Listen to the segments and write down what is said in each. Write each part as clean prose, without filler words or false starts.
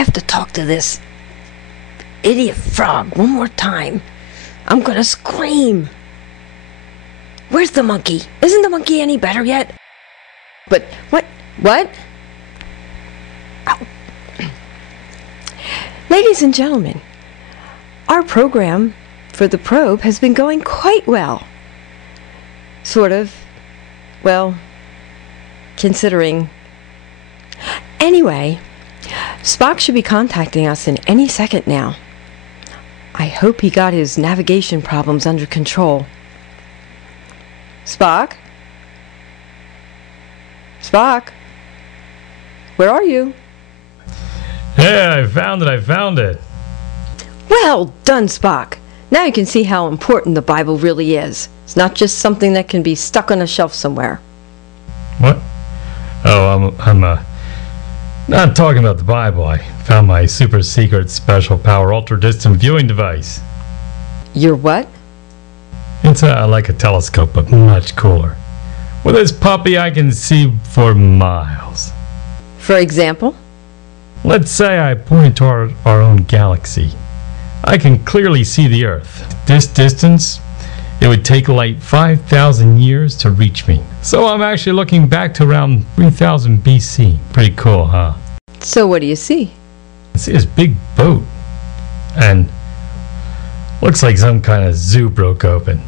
have to talk to this idiot frog one more time. I'm gonna scream. Where's the monkey? Isn't the monkey any better yet? But what? Ow. Ladies and gentlemen, our program for the probe has been going quite well. Sort of. Well, considering. Anyway, SPOC should be contacting us in any second now. I hope he got his navigation problems under control. SPOC? SPOC? Where are you? Yeah, I found it. Well done, SPOC. Now you can see how important the Bible really is. It's not just something that can be stuck on a shelf somewhere. What? Oh, I'm not talking about the Bible. I found my super secret special power ultra distant viewing device. Your what? It's like a telescope, but much cooler. With this puppy, I can see for miles. For example? Let's say I point toward our own galaxy. I can clearly see the Earth. This distance, it would take light 5,000 years to reach me. So I'm actually looking back to around 3000 BC. Pretty cool, huh? So what do you see? I see this big boat. And looks like some kind of zoo broke open.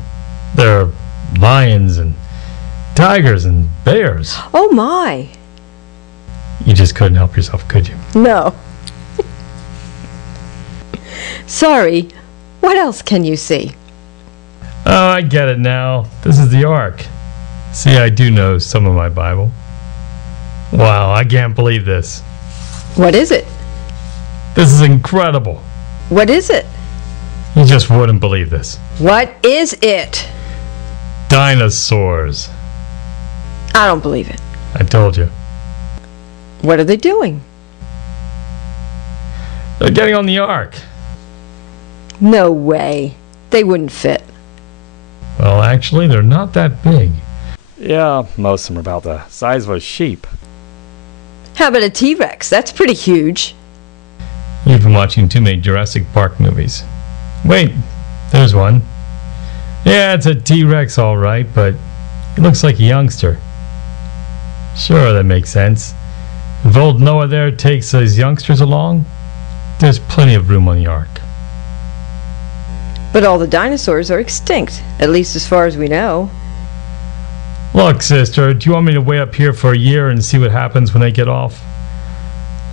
There are lions and tigers and bears. Oh my! You just couldn't help yourself, could you? No. Sorry. What else can you see? Oh, I get it now. This is the Ark. See, I do know some of my Bible. Wow, I can't believe this. What is it? This is incredible. What is it? You just wouldn't believe this. What is it? Dinosaurs. I don't believe it. I told you. What are they doing? They're getting on the Ark. No way. They wouldn't fit. Well, actually, they're not that big. Yeah, most of them are about the size of a sheep. How about a T-Rex? That's pretty huge. You've been watching too many Jurassic Park movies. Wait, there's one. Yeah, it's a T-Rex all right, but it looks like a youngster. Sure, that makes sense. If old Noah there takes his youngsters along, there's plenty of room on the Ark. But all the dinosaurs are extinct, at least as far as we know. Look, sister, do you want me to wait up here for a year and see what happens when they get off?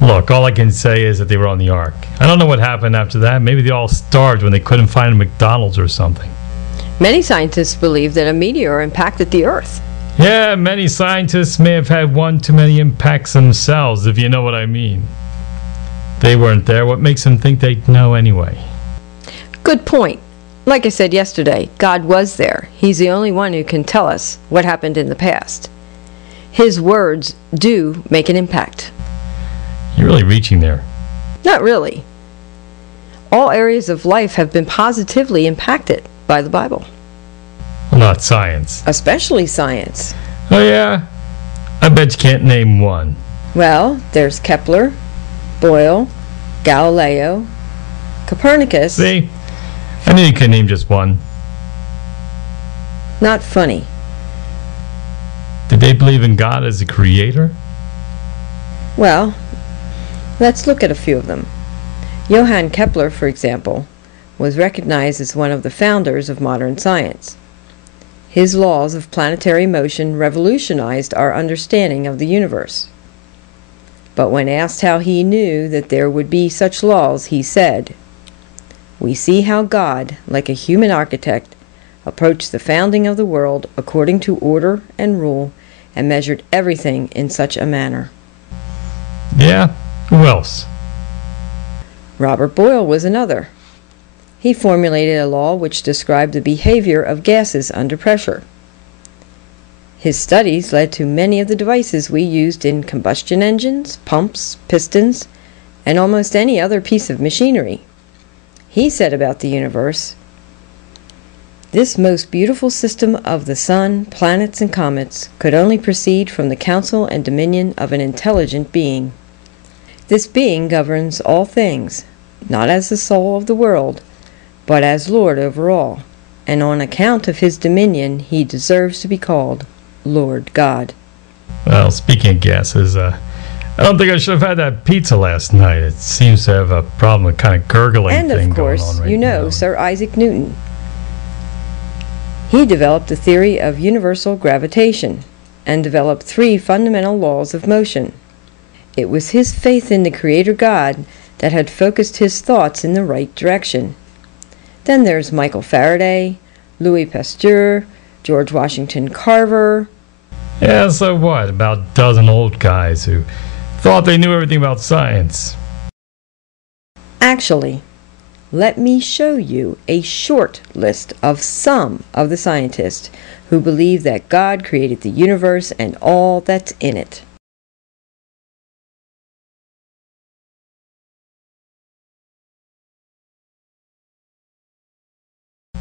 Look, all I can say is that they were on the Ark. I don't know what happened after that. Maybe they all starved when they couldn't find a McDonald's or something. Many scientists believe that a meteor impacted the Earth. Yeah, many scientists may have had one too many impacts themselves, if you know what I mean. They weren't there. What makes them think they'd know anyway? Good point. Like I said yesterday, God was there. He's the only one who can tell us what happened in the past. His words do make an impact. You're really reaching there. Not really. All areas of life have been positively impacted by the Bible. Well, not science. Especially science. Oh, yeah? I bet you can't name one. Well, there's Kepler, Boyle, Galileo, Copernicus. See? I knew you could name just one. Not funny. Did they believe in God as a creator? Well, let's look at a few of them. Johann Kepler, for example, was recognized as one of the founders of modern science. His laws of planetary motion revolutionized our understanding of the universe. But when asked how he knew that there would be such laws, he said, "We see how God, like a human architect, approached the founding of the world according to order and rule and measured everything in such a manner." Yeah? Who else? Robert Boyle was another. He formulated a law which described the behavior of gases under pressure. His studies led to many of the devices we used in combustion engines, pumps, pistons, and almost any other piece of machinery. He said about the universe, "This most beautiful system of the sun, planets, and comets could only proceed from the counsel and dominion of an intelligent being." This being governs all things, not as the soul of the world, but as Lord over all, and on account of his dominion he deserves to be called Lord God. Well, speaking of gases, I don't think I should have had that pizza last night. It seems to have a problem with kind of gurgling And thing of going course, on right you know now. Sir Isaac Newton. He developed the theory of universal gravitation and developed 3 fundamental laws of motion. It was his faith in the Creator God that had focused his thoughts in the right direction. Then there's Michael Faraday, Louis Pasteur, George Washington Carver. Yeah, so what? About a dozen old guys who thought they knew everything about science. Actually, let me show you a short list of some of the scientists who believe that God created the universe and all that's in it.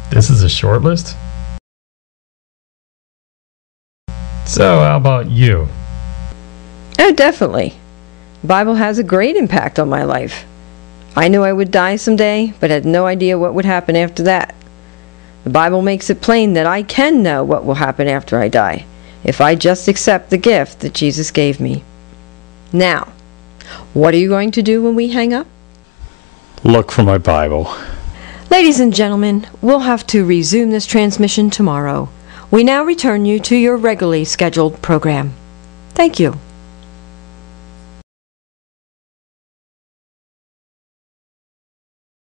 This is a short list? So, how about you? Oh, definitely. The Bible has a great impact on my life. I knew I would die someday, but had no idea what would happen after that. The Bible makes it plain that I can know what will happen after I die, if I just accept the gift that Jesus gave me. Now, what are you going to do when we hang up? Look for my Bible. Ladies and gentlemen, we'll have to resume this transmission tomorrow. We now return you to your regularly scheduled program. Thank you.